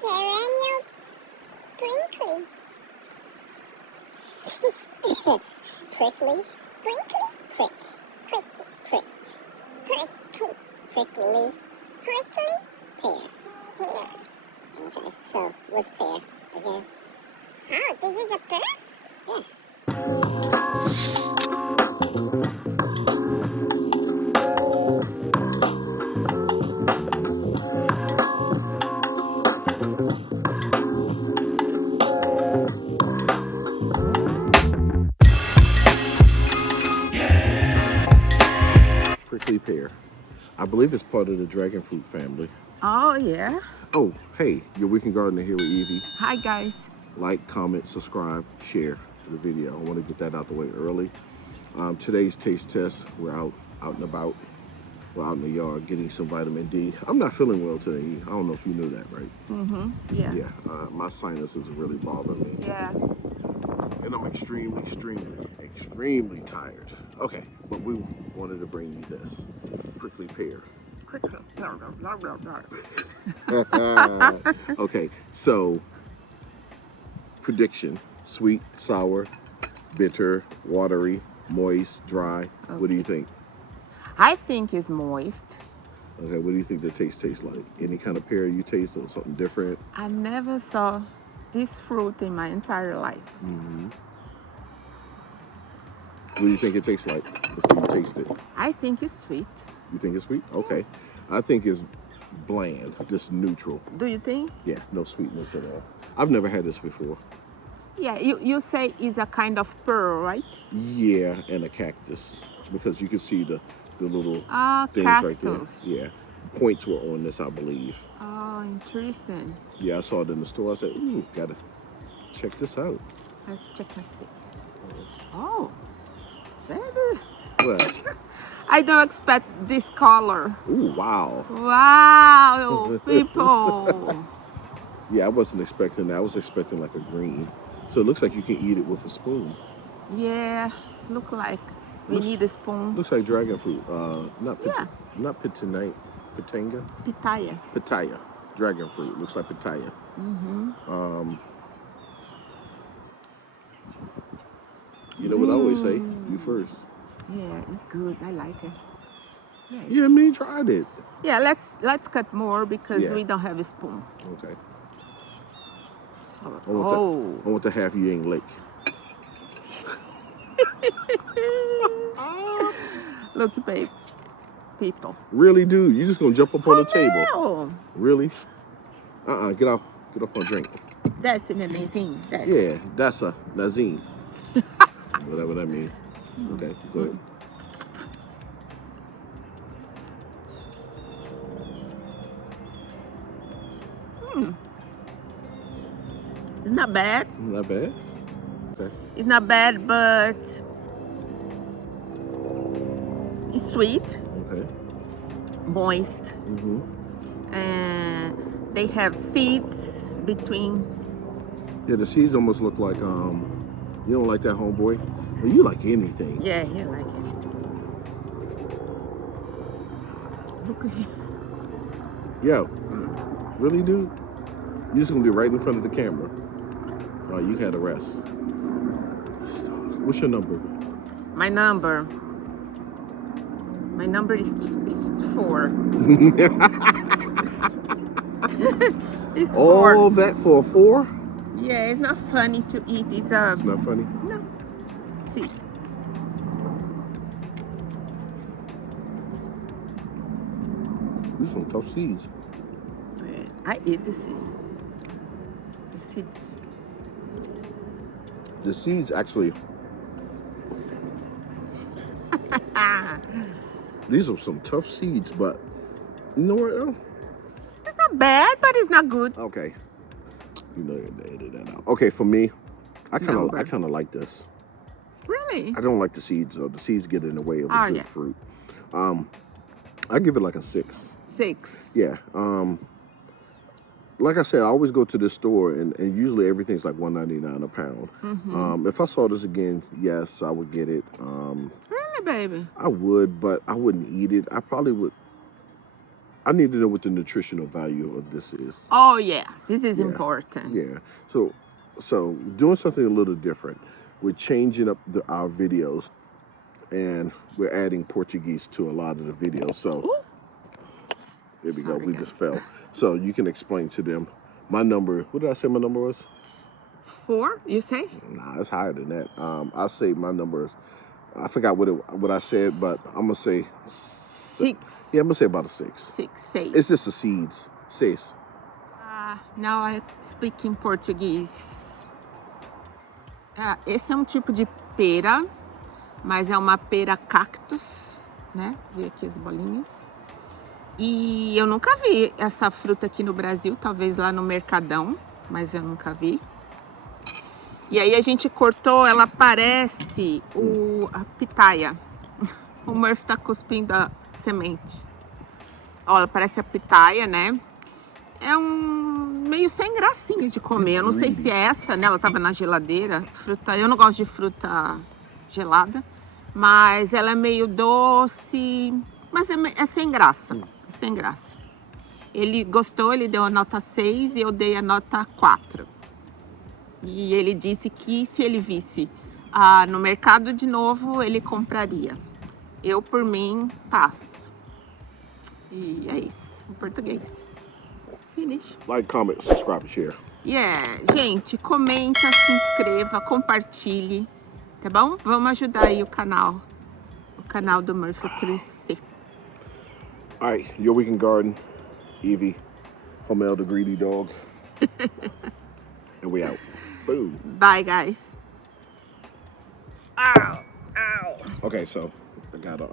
perennial prickly. Prickly, prickly, prick, prickly, prick, prickly, prickly, prickly, pear, pear. Okay, so what's pear again? Oh, this is a pear? Yeah. Prickly pear. I believe it's part of the dragon fruit family. Oh, yeah. Oh, hey, your weekend gardener here with Evie. Hi, guys. Like, comment, subscribe, share the video. I want to get that out the way early. Today's taste test, we're out and about. We're out in the yard getting some vitamin D. I'm not feeling well today. I don't know if you knew that, right? Mm-hmm. Yeah. Yeah, my sinuses are really bothering me. Yeah. And I'm extremely tired. Okay, but we wanted to bring you this prickly pear. Okay, so prediction: sweet, sour, bitter, watery, moist, dry. Okay. What do you think? I think it's moist. Okay, what do you think the taste tastes like? Any kind of pear you taste or something different? I never saw this fruit in my entire life. Mm-hmm. What do you think it tastes like before you taste it? I think it's sweet. You think it's sweet? Okay. I think it's bland, just neutral. Do you think? Yeah, no sweetness at all. I've never had this before. Yeah, you say it's a kind of pearl, right? Yeah, and a cactus. Because you can see the little things cactus. right there. Yeah. Points were on this, I believe. Oh, interesting. Yeah, I saw it in the store. I said, ooh, gotta check this out. Let's check and see. Oh, that is... What? I don't expect this color. Ooh, wow. Wow, people. Yeah, I wasn't expecting that. I was expecting like a green. So it looks like you can eat it with a spoon. Yeah, look like we need a spoon. Looks like dragon fruit. Not pitanga. Pitaya. Pitaya. Dragon fruit. Looks like pitaya. Mm-hmm. You know what I always say? You first. Yeah, it's good. I like it. Yeah. Yeah, me tried it. Yeah, let's cut more because we don't have a spoon. Okay. I want the half you ain't lick. Look, babe, people. Really, dude? You just gonna jump up on the table? No. Really? Get off my drink. That's an amazing. Yeah, that's a Nazine. Whatever that means. Okay, go ahead. It's not bad. Not bad. Okay. It's not bad, but it's sweet. Okay. Moist. Mm-hmm. And they have seeds between. Yeah, the seeds almost look like you don't like that, homeboy? Well, you like anything. Yeah, you like it. Look at him. Yo, really, dude? You just gonna be right in front of the camera. Oh, you had a rest. What's your number? My number is 4. It's 4. All that for a 4? Yeah, it's not funny to eat. It's not funny? No. See. These are some tough seeds. I eat the seeds. The seeds actually. These are some tough seeds, but you know what? It's not bad, but it's not good. Okay. You know, you edit that out. Okay, for me, I kind of like this. Really? I don't like the seeds though. The seeds get in the way of the good fruit. I give it like a 6. 6. Yeah. Like I said, I always go to this store and usually everything's like $1.99 a pound. Mm-hmm. If I saw this again, yes, I would get it. Really, baby? I would, but I wouldn't eat it. I probably would. I need to know what the nutritional value of this is. Oh yeah, this is Yeah. important. Yeah. So doing something a little different. We're changing up our videos, and we're adding Portuguese to a lot of the videos. So Ooh. there we go. Sorry, We guys. just fell. So you can explain to them. My number. What did I say my number was? 4, you say? Nah, it's higher than that. I'll say my number is. I forgot what I said, but I'm gonna say 6. Yeah, I'm gonna say about a 6. 6, 6. It's just the seeds. 6. Now I speak in português. Esse é um tipo de pera, mas é uma pera cactus, né? Vê aqui as bolinhas. E eu nunca vi essa fruta aqui no Brasil, talvez lá no Mercadão, mas eu nunca vi. E aí a gente cortou, ela parece a pitaia. O Murphy tá cuspindo a semente. Ó, ela parece a pitaia, né? É meio sem gracinha de comer. Eu não sei se é essa, né? Ela tava na geladeira. Fruta, eu não gosto de fruta gelada, mas ela é meio doce, mas é sem graça. É sem graça. Ele gostou, ele deu a nota 6 e eu dei a nota 4. E ele disse que se ele visse no mercado de novo, ele compraria. Eu, por mim, passo. E é isso, em português. Finish. Like, comment, subscribe, share. Gente, comenta, se inscreva, compartilhe, tá bom? Vamos ajudar aí o canal do Murphy a crescer. Alright, Your Weekend Garden, Evie, Homel the greedy dog. And we out. Boom. Bye, guys. Ow, ow. Okay, so I gotta